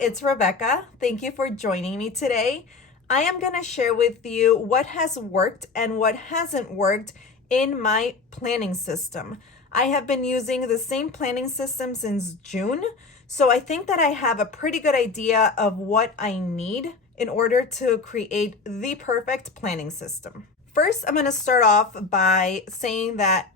it's Rebecca. Thank you for joining me today. I am going to share with you what has worked and what hasn't worked in my planning system. I have been using the same planning system since June, so I think that I have a pretty good idea of what I need in order to create the perfect planning system. First, I'm going to start off by saying that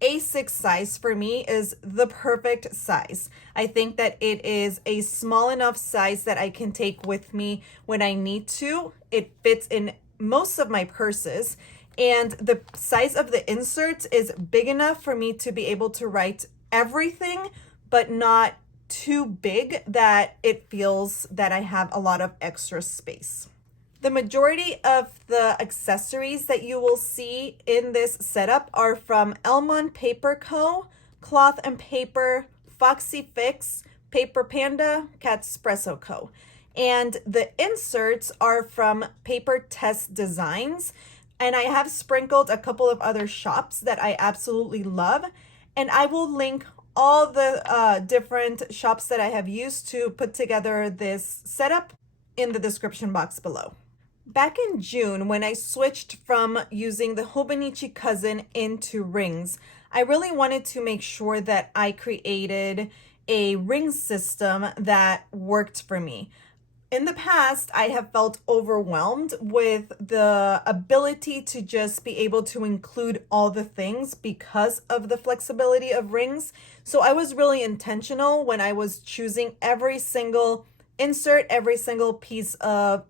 A6 size for me is the perfect size. I think that it is a small enough size that I can take with me when I need to. It fits in most of my purses, and the size of the inserts is big enough for me to be able to write everything, but not too big that it feels that I have a lot of extra space. The majority of the accessories that you will see in this setup are from Elmon Paper Co., Cloth and Paper, Foxy Fix, Paper Panda, Catspresso Co. And the inserts are from Paper Test Designs. And I have sprinkled a couple of other shops that I absolutely love. And I will link all the different shops that I have used to put together this setup in the description box below. Back in June, when I switched from using the Hobonichi Cousin into rings, I really wanted to make sure that I created a ring system that worked for me. In the past, I have felt overwhelmed with the ability to just be able to include all the things because of the flexibility of rings. So I was really intentional when I was choosing every single insert, every single piece of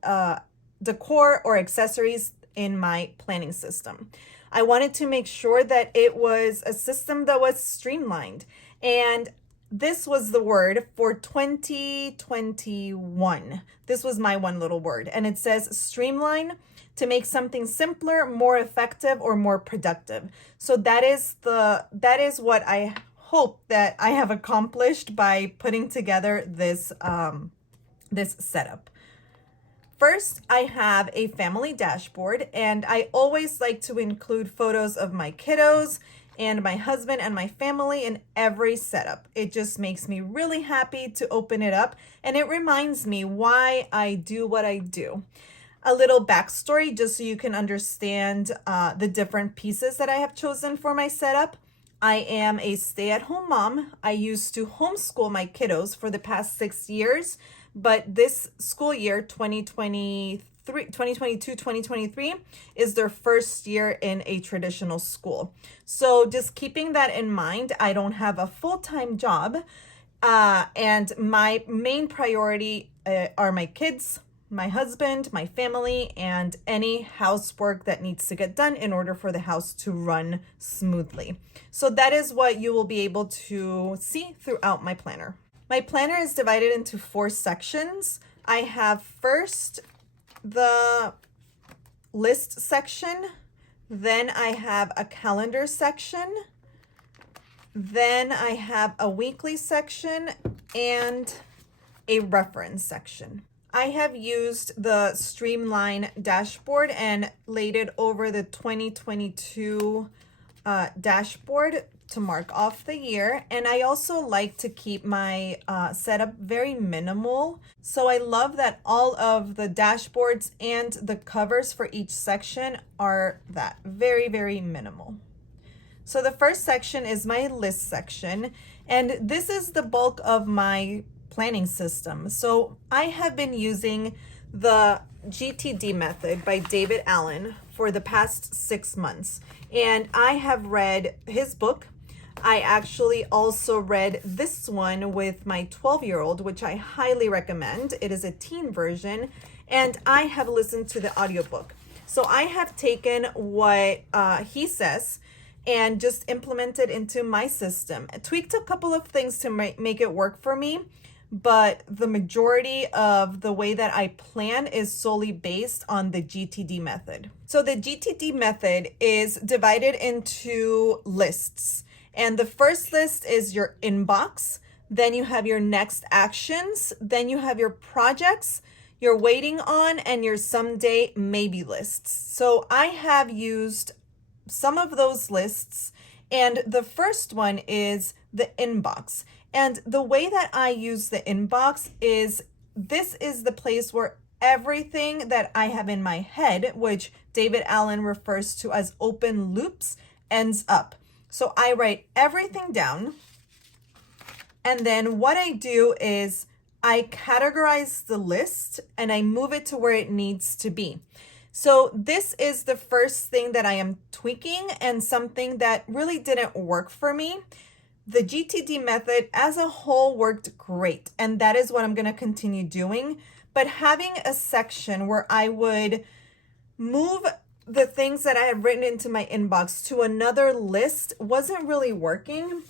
decor or accessories in my planning system. I wanted to make sure that it was a system that was streamlined. And this was the word for 2021. This was my one little word. And it says streamline, to make something simpler, more effective, or more productive. So that is what I hope that I have accomplished by putting together this setup. First, I have a family dashboard, and I always like to include photos of my kiddos and my husband and my family in every setup. It just makes me really happy to open it up, and it reminds me why I do what I do. A little backstory just so you can understand the different pieces that I have chosen for my setup. I am a stay-at-home mom. I used to homeschool my kiddos for the past 6 years. But this school year, 2022-2023, is their first year in a traditional school. So just keeping that in mind, I don't have a full-time job. And my main priority are my kids, my husband, my family, and any housework that needs to get done in order for the house to run smoothly. So that is what you will be able to see throughout my planner. My planner is divided into 4 sections. I have first the list section, then I have a calendar section, then I have a weekly section, and a reference section. I have used the Streamline dashboard and laid it over the 2022 dashboard to mark off the year. And I also like to keep my setup very minimal. So I love that all of the dashboards and the covers for each section are that very, very minimal. So the first section is my list section, and this is the bulk of my planning system. So I have been using the GTD method by David Allen for the past 6 months, and I have read his book. I actually also read this one with my 12-year-old, which I highly recommend. It is a teen version, and I have listened to the audiobook. So I have taken what he says and just implemented into my system. I tweaked a couple of things to make it work for me, but the majority of the way that I plan is solely based on the GTD method. So the GTD method is divided into lists. And the first list is your inbox. Then you have your next actions. Then you have your projects, your waiting on, and your someday maybe lists. So I have used some of those lists, and the first one is the inbox. And the way that I use the inbox is this is the place where everything that I have in my head, which David Allen refers to as open loops, ends up. So I write everything down. And then what I do is I categorize the list and I move it to where it needs to be. So this is the first thing that I am tweaking and something that really didn't work for me. The GTD method as a whole worked great, and that is what I'm going to continue doing. But having a section where I would move the things that I had written into my inbox to another list wasn't really working,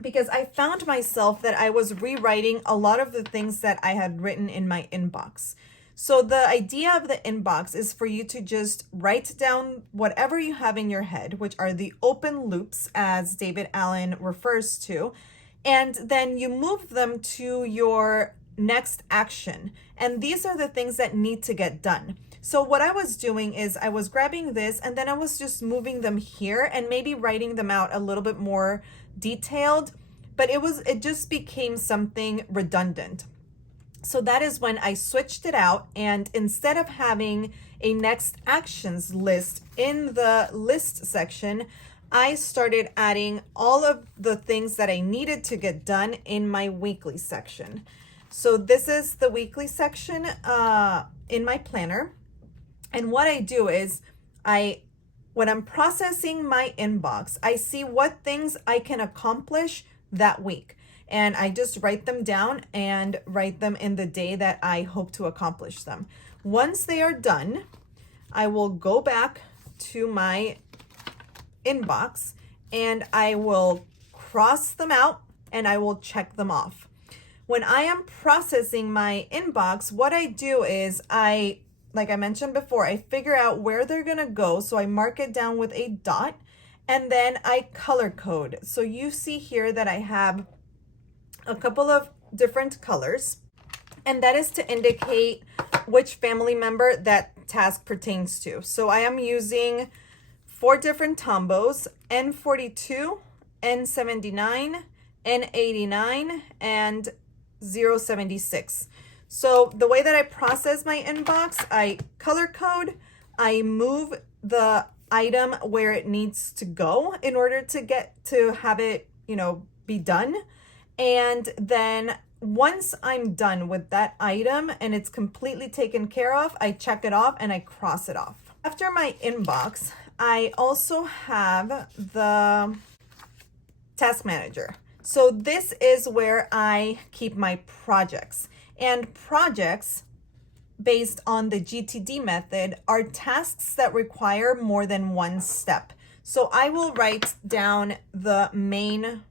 because I found myself that I was rewriting a lot of the things that I had written in my inbox. So the idea of the inbox is for you to just write down whatever you have in your head, which are the open loops, as David Allen refers to, and then you move them to your next action. And these are the things that need to get done. So what I was doing is I was grabbing this and then I was just moving them here and maybe writing them out a little bit more detailed, but it just became something redundant. So that is when I switched it out, and instead of having a next actions list in the list section, I started adding all of the things that I needed to get done in my weekly section. So this is the weekly section in my planner. And what I do is when I'm processing my inbox, I see what things I can accomplish that week. And I just write them down and write them in the day that I hope to accomplish them. Once they are done, I will go back to my inbox and I will cross them out and I will check them off. When I am processing my inbox, what I do is like I mentioned before, I figure out where they're gonna go. So I mark it down with a dot and then I color code. So you see here that I have a couple of different colors, and that is to indicate which family member that task pertains to. So I am using 4 different tombos: N42, N79, N89, and 076. So the way that I process my inbox, I color code, I move the item where it needs to go in order to have it, be done. And then once I'm done with that item and it's completely taken care of, I check it off and I cross it off. After my inbox, I also have the task manager. So this is where I keep my projects. And projects, based on the GTD method, are tasks that require more than one step. So I will write down the main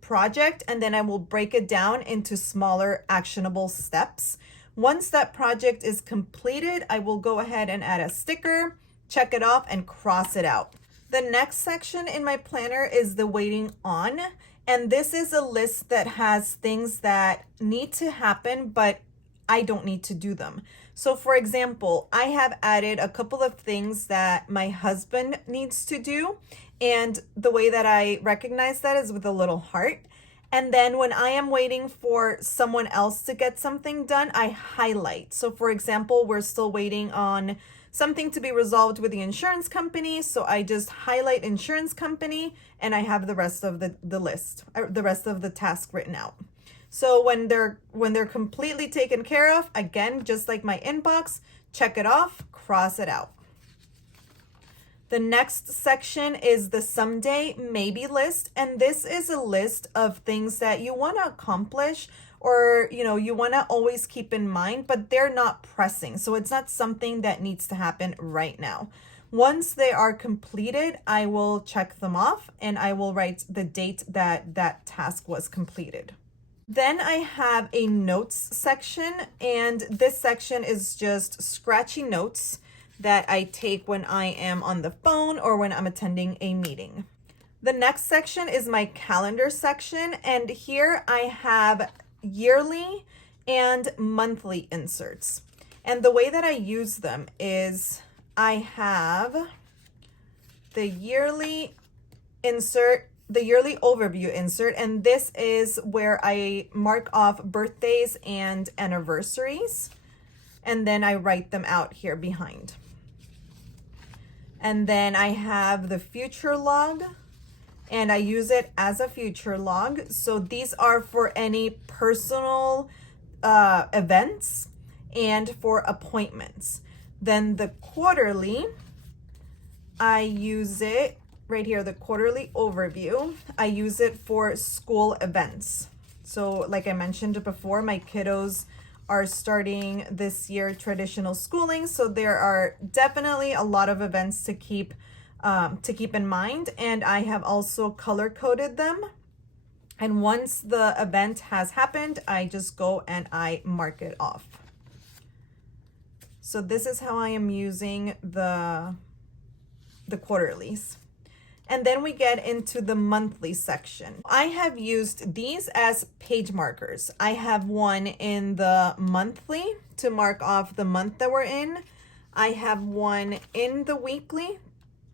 project and then I will break it down into smaller actionable steps. Once that project is completed, I will go ahead and add a sticker, check it off, and cross it out. The next section in my planner is the waiting on, and this is a list that has things that need to happen, but I don't need to do them. So for example, I have added a couple of things that my husband needs to do. And the way that I recognize that is with a little heart. And then when I am waiting for someone else to get something done, I highlight. So for example, we're still waiting on something to be resolved with the insurance company. So I just highlight insurance company and I have the rest of the list, the rest of the task written out. So when they're completely taken care of, again, just like my inbox, check it off, cross it out. The next section is the someday maybe list. And this is a list of things that you want to accomplish or, you want to always keep in mind, but they're not pressing. So it's not something that needs to happen right now. Once they are completed, I will check them off and I will write the date that that task was completed. Then I have a notes section, and this section is just scratchy notes that I take when I am on the phone or when I'm attending a meeting. The next section is my calendar section, and here I have yearly and monthly inserts. And the way that I use them is I have the yearly insert the yearly overview insert, and this is where I mark off birthdays and anniversaries, and then I write them out here behind. And then I have the future log, and I use it as a future log. So these are for any personal events and for appointments. Then the quarterly, I use it right here, the quarterly overview. I use it for school events. So like I mentioned before, my kiddos are starting this year traditional schooling, so there are definitely a lot of events to keep in mind, and I have also color coded them. And once the event has happened, I just go and I mark it off. So this is how I am using the quarterlies. And then we get into the monthly section. I have used these as page markers. I have one in the monthly to mark off the month that we're in. I have one in the weekly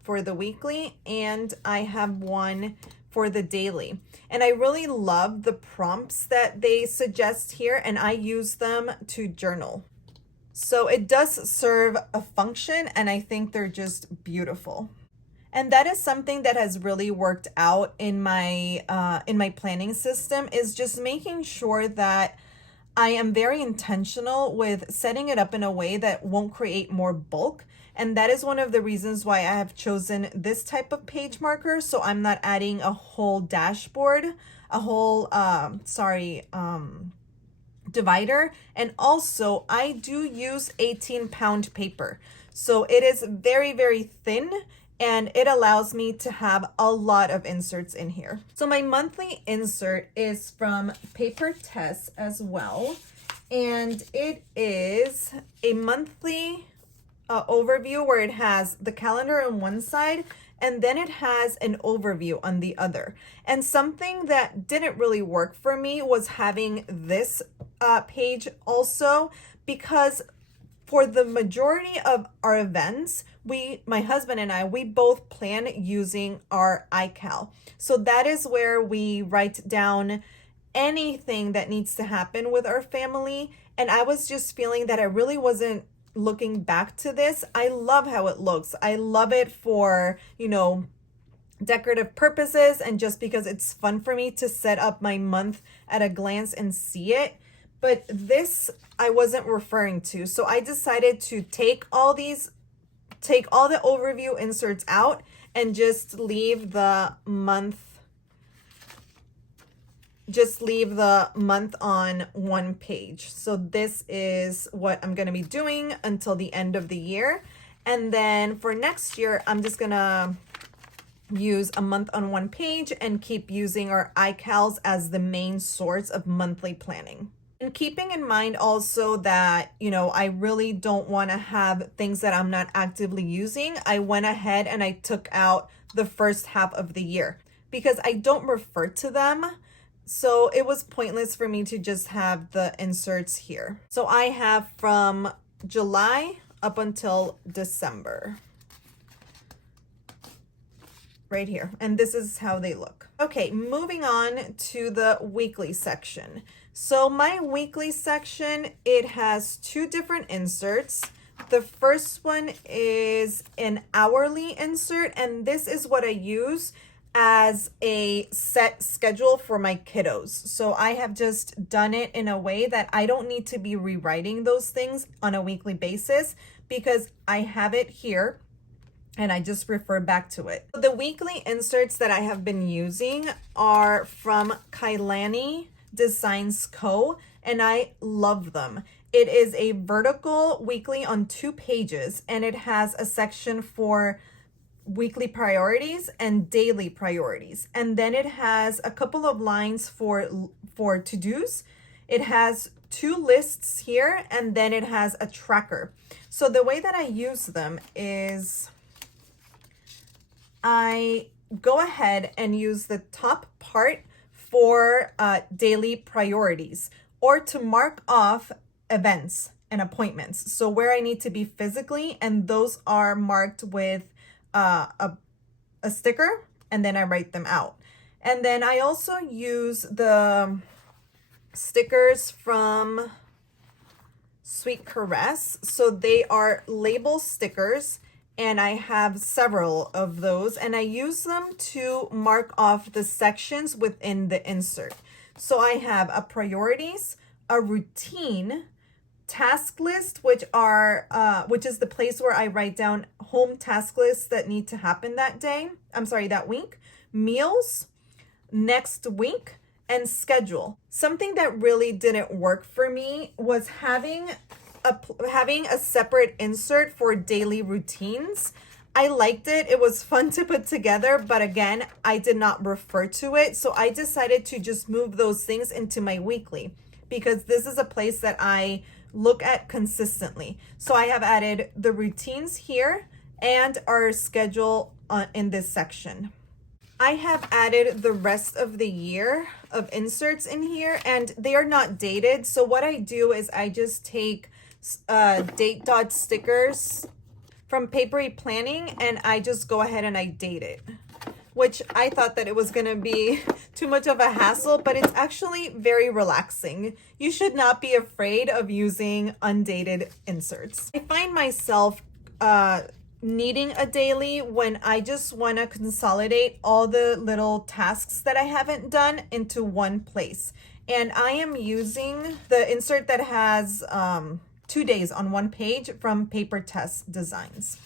for the weekly, and I have one for the daily. And I really love the prompts that they suggest here, and I use them to journal. So it does serve a function, and I think they're just beautiful. And that is something that has really worked out in my planning system, is just making sure that I am very intentional with setting it up in a way that won't create more bulk. And that is one of the reasons why I have chosen this type of page marker. So I'm not adding a whole dashboard, a whole, divider. And also I do use 18-pound paper. So it is very, very thin, and it allows me to have a lot of inserts in here. So my monthly insert is from Paper Tess as well. And it is a monthly overview where it has the calendar on one side, and then it has an overview on the other. And something that didn't really work for me was having this page also, because for the majority of our events, my husband and I, we both plan using our iCal. So that is where we write down anything that needs to happen with our family. And I was just feeling that I really wasn't looking back to this. I love how it looks. I love it for, decorative purposes, and just because it's fun for me to set up my month at a glance and see it. But this I wasn't referring to. So I decided to take all the overview inserts out and just leave the month on one page. So this is what I'm going to be doing until the end of the year. And then for next year, I'm just going to use a month on one page and keep using our iCals as the main source of monthly planning. And keeping in mind also that, I really don't want to have things that I'm not actively using. I went ahead and I took out the first half of the year because I don't refer to them. So it was pointless for me to just have the inserts here. So I have from July up until December right here. And this is how they look. Okay, moving on to the weekly section. So my weekly section, it has two different inserts. The first one is an hourly insert, and this is what I use as a set schedule for my kiddos. So I have just done it in a way that I don't need to be rewriting those things on a weekly basis because I have it here and I just refer back to it. The weekly inserts that I have been using are from Kailani Designs Co., and I love them. It is a vertical weekly on 2 pages, and it has a section for weekly priorities and daily priorities. And then it has a couple of lines for to-dos. It has 2 lists here, and then it has a tracker. So the way that I use them is I go ahead and use the top part for daily priorities, or to mark off events and appointments. So where I need to be physically, and those are marked with a sticker, and then I write them out. And then I also use the stickers from Sweet Caress. So they are label stickers, and I have several of those, and I use them to mark off the sections within the insert. So I have a priorities, a routine, task list, which is the place where I write down home task lists that need to happen that week, meals, next week, and schedule. Something that really didn't work for me was having a separate insert for daily routines. I liked it. It was fun to put together, but again, I did not refer to it. So I decided to just move those things into my weekly, because this is a place that I look at consistently. So I have added the routines here and our schedule in this section. I have added the rest of the year of inserts in here, and they are not dated. So what I do is I just take date dot stickers from Papery Planning, and I just go ahead and I date it, which I thought that it was going to be too much of a hassle, but it's actually very relaxing. You should not be afraid of using undated inserts. I find myself needing a daily when I just want to consolidate all the little tasks that I haven't done into one place. And I am using the insert that has 2 days on one page from Paper Test Designs.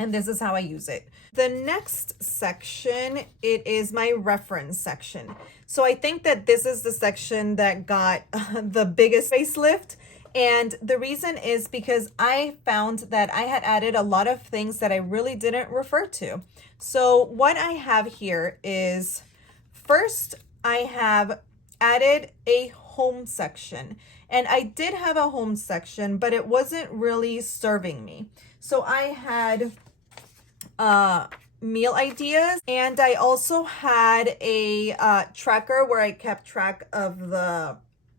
And this is how I use it. The next section, it is my reference section. So I think that this is the section that got the biggest facelift. And the reason is because I found that I had added a lot of things that I really didn't refer to. So what I have here is, first, I have added a home section. And I did have a home section, but it wasn't really serving me. So I had meal ideas, and I also had a tracker where I kept track of the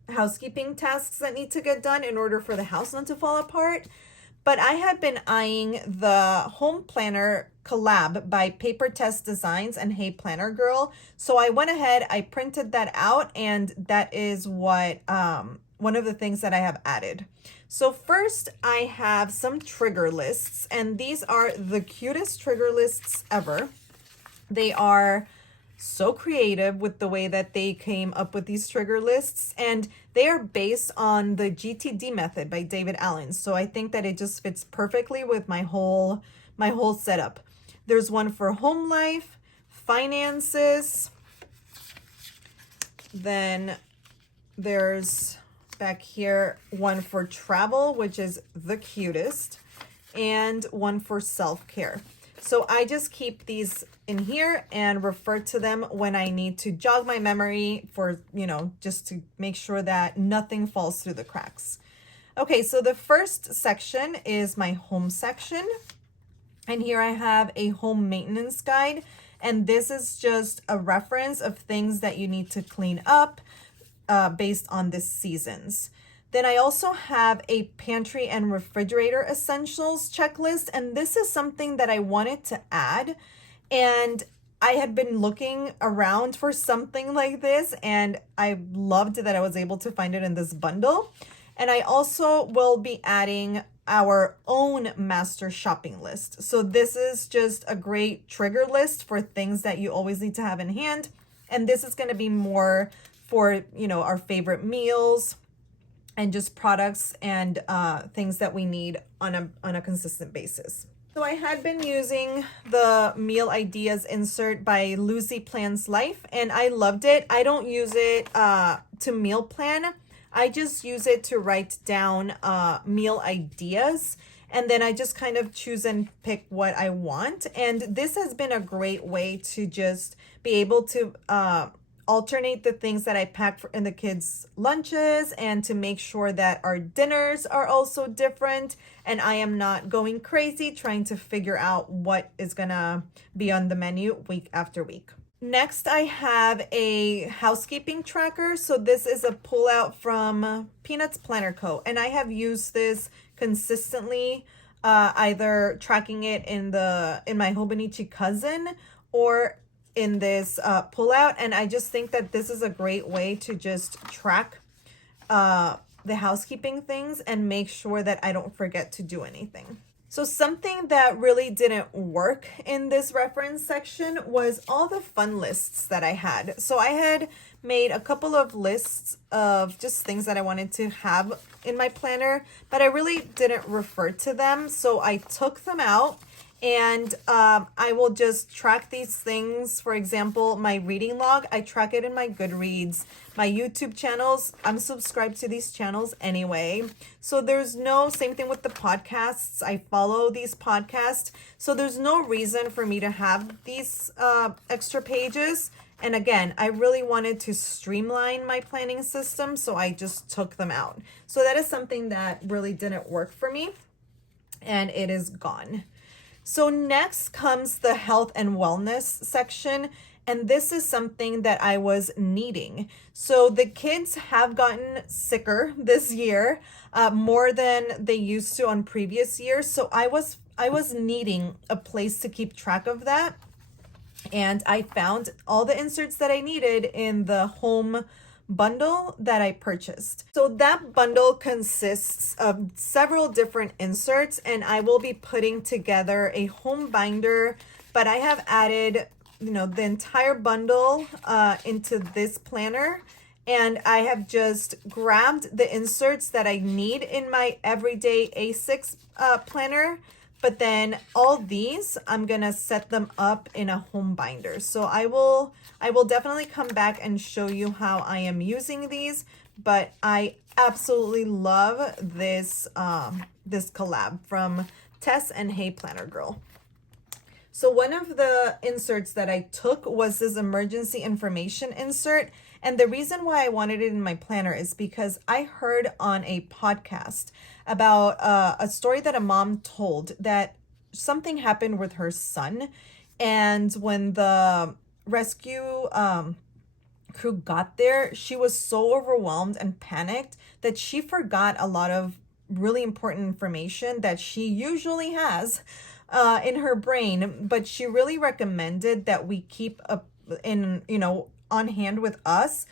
housekeeping tasks that need to get done in order for the house not to fall apart. But I had been eyeing the home planner collab by Paper Test Designs and Hey Planner Girl. So I went ahead, I printed that out, and that is what one of the things that I have added. So first, I have some trigger lists, and these are the cutest trigger lists ever. They are so creative with the way that they came up with these trigger lists, and they are based on the GTD method by David Allen. So I think that it just fits perfectly with my whole setup. There's one for home life, finances, then there's back here one for travel, which is the cutest, and one for self-care. So I just keep these in here and refer to them when I need to jog my memory for, just to make sure that nothing falls through the cracks. Okay, so the first section is my home section. And here I have a home maintenance guide. And this is just a reference of things that you need to clean up based on the seasons. Then I also have a pantry and refrigerator essentials checklist, and this is something that I wanted to add, and I had been looking around for something like this, and I loved that I was able to find it in this bundle. And I also will be adding our own master shopping list. So this is just a great trigger list for things that you always need to have in hand, and this is going to be more for, our favorite meals and just products and things that we need on a consistent basis. So I had been using the meal ideas insert by Lucy Plans Life, and I loved it. I don't use it to meal plan. I just use it to write down meal ideas, and then I just kind of choose and pick what I want. And this has been a great way to just be able to alternate the things that I pack in the kids' lunches, and to make sure that our dinners are also different, and I am not going crazy trying to figure out what is gonna be on the menu week after week. Next, I have a housekeeping tracker. So this is a pullout from Peanuts Planner Co. And I have used this consistently, either tracking it in my Hobonichi cousin, or in this pullout, and I just think that this is a great way to just track the housekeeping things and make sure that I don't forget to do anything. So something that really didn't work in this reference section was all the fun lists that I had. So I had made a couple of lists of just things that I wanted to have in my planner, but I really didn't refer to them. So I took them out, and I will just track these things. For example, my reading log, I track it in my Goodreads. My YouTube channels, I'm subscribed to these channels anyway. So there's no, same thing with the podcasts. I follow these podcasts. So there's no reason for me to have these extra pages. And again, I really wanted to streamline my planning system, so I just took them out. So that is something that really didn't work for me, and it is gone. So next comes the health and wellness section, and this is something that I was needing. So the kids have gotten sicker this year, more than they used to on previous years. So I was needing a place to keep track of that. And I found all the inserts that I needed in the home bundle that I purchased. So that bundle consists of several different inserts, and I will be putting together a home binder, but I have added, the entire bundle into this planner, and I have just grabbed the inserts that I need in my everyday A6 planner. But then all these, I'm gonna set them up in a home binder. So I will definitely come back and show you how I am using these, but I absolutely love this, this collab from Tess and Hey Planner Girl. So one of the inserts that I took was this emergency information insert. And the reason why I wanted it in my planner is because I heard on a podcast about a story that a mom told that something happened with her son. And when the rescue crew got there, she was so overwhelmed and panicked that she forgot a lot of really important information that she usually has in her brain. But she really recommended that we keep on hand with us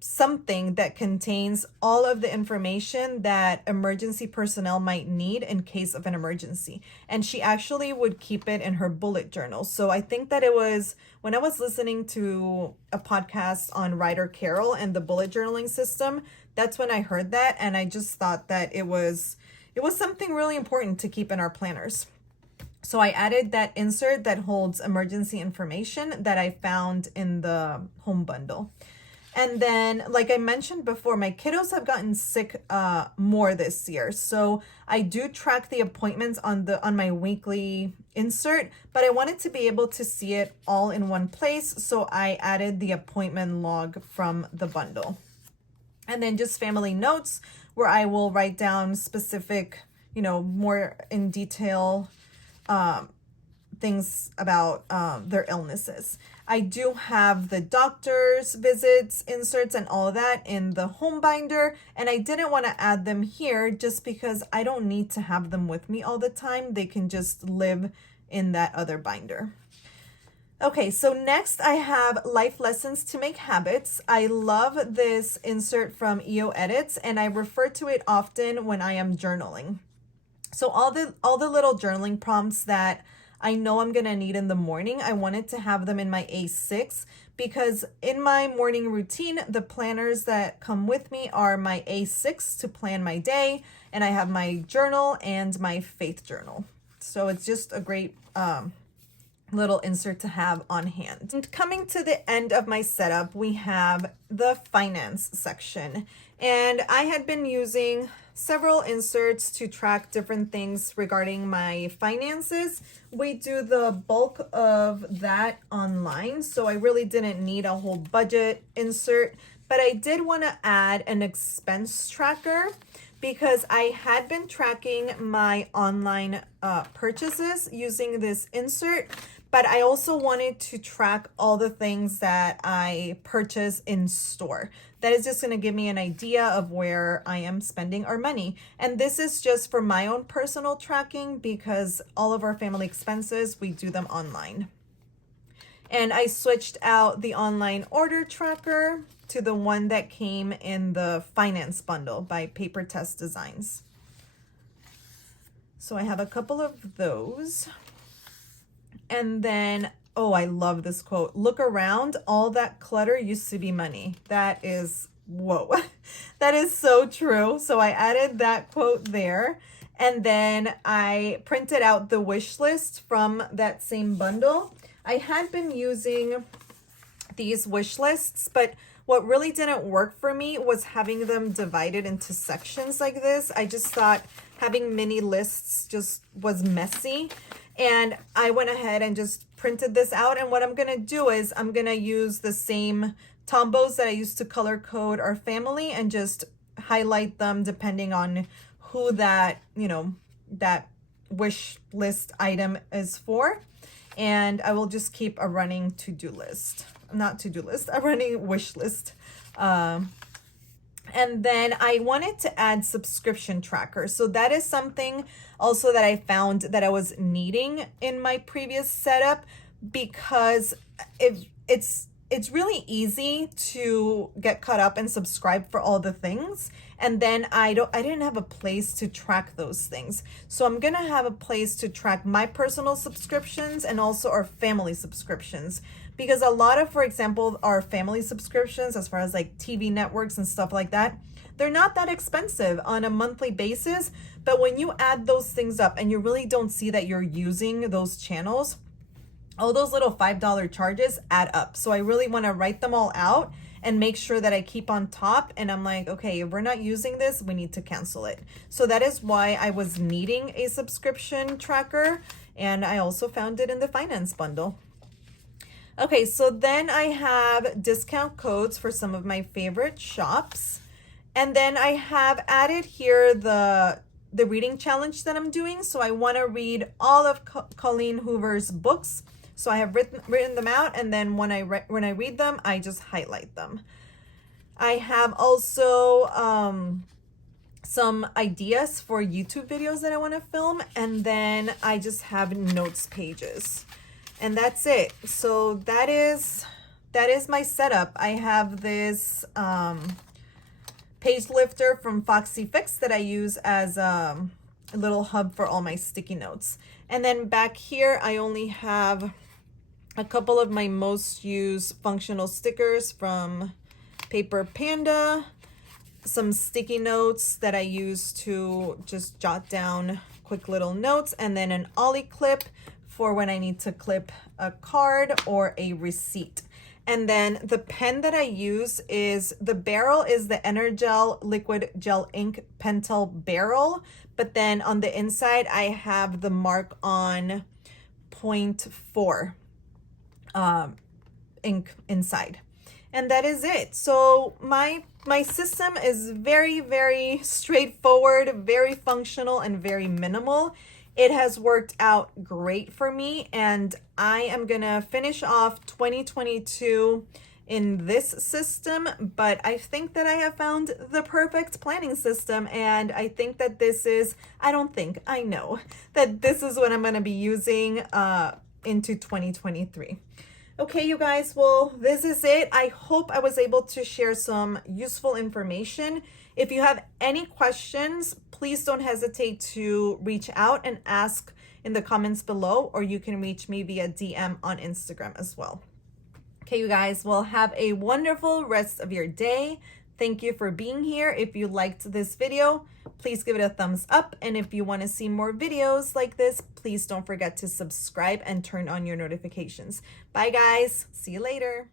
something that contains all of the information that emergency personnel might need in case of an emergency. And she actually would keep it in her bullet journal. So I think that it was when I was listening to a podcast on Ryder Carroll and the bullet journaling system, that's when I heard that. And I just thought that it was something really important to keep in our planners. So I added that insert that holds emergency information that I found in the home bundle. And then, like I mentioned before, my kiddos have gotten sick more this year. So I do track the appointments on my weekly insert, but I wanted to be able to see it all in one place. So I added the appointment log from the bundle. And then just family notes where I will write down specific, more in detail things about their illnesses. I do have the doctor's visits, inserts, and all of that in the home binder, and I didn't want to add them here just because I don't need to have them with me all the time. They can just live in that other binder. Okay, so next I have Life Lessons to Make Habits. I love this insert from EO Edits, and I refer to it often when I am journaling. So all the little journaling prompts that I know I'm gonna need in the morning, I wanted to have them in my A6 because in my morning routine, the planners that come with me are my A6 to plan my day, and I have my journal and my faith journal. So it's just a great little insert to have on hand. And coming to the end of my setup, we have the finance section. And I had been using several inserts to track different things regarding my finances. We do the bulk of that online, so I really didn't need a whole budget insert, but I did want to add an expense tracker because I had been tracking my online purchases using this insert, but I also wanted to track all the things that I purchase in store. That is just going to give me an idea of where I am spending our money. And this is just for my own personal tracking because all of our family expenses, we do them online. And I switched out the online order tracker to the one that came in the finance bundle by Paper Test Designs. So I have a couple of those. And then, oh, I love this quote. Look around, all that clutter used to be money. That is, whoa, that is so true. So I added that quote there. And then I printed out the wish list from that same bundle. I had been using these wish lists, but what really didn't work for me was having them divided into sections like this. I just thought having mini lists just was messy. And I went ahead and just printed this out. And what I'm going to do is I'm going to use the same Tombos that I used to color code our family and just highlight them depending on who that, that wish list item is for. And I will just keep a running to-do list. Not to-do list, a running wish list. And then I wanted to add subscription tracker. So that is something also that I found that I was needing in my previous setup, because it's really easy to get caught up and subscribe for all the things. And then I didn't have a place to track those things. So I'm going to have a place to track my personal subscriptions and also our family subscriptions. Because a lot of, for example, our family subscriptions, as far as like TV networks and stuff like that, they're not that expensive on a monthly basis. But when you add those things up and you really don't see that you're using those channels, all those little $5 charges add up. So I really want to write them all out and make sure that I keep on top. And I'm like, okay, if we're not using this, we need to cancel it. So that is why I was needing a subscription tracker. And I also found it in the finance bundle. Okay, so then I have discount codes for some of my favorite shops. And then I have added here the reading challenge that I'm doing. So I want to read all of Colleen Hoover's books. So I have written them out, and then when I read them, I just highlight them. I have also some ideas for YouTube videos that I want to film, and then I just have notes pages. And that's it. So that is my setup. I have this page lifter from Foxy Fix that I use as a little hub for all my sticky notes. And then back here, I only have a couple of my most used functional stickers from Paper Panda, some sticky notes that I use to just jot down quick little notes, and then an ollie clip for when I need to clip a card or a receipt. And then the pen that I use is, the barrel is the Energel Liquid Gel Ink Pentel barrel, but then on the inside I have the Mark On 0.4 ink inside. And that is it. So my system is very, very straightforward, very functional, and very minimal. It has worked out great for me, and I am gonna finish off 2022 in this system, but I think that I have found the perfect planning system, and I think that this is, I know that this is what I'm gonna be using into 2023. Okay, you guys, well, this is it. I hope I was able to share some useful information. If you have any questions, please don't hesitate to reach out and ask in the comments below, or you can reach me via DM on Instagram as well. Okay, you guys, well, have a wonderful rest of your day. Thank you for being here. If you liked this video, please give it a thumbs up. And if you want to see more videos like this, please don't forget to subscribe and turn on your notifications. Bye, guys. See you later.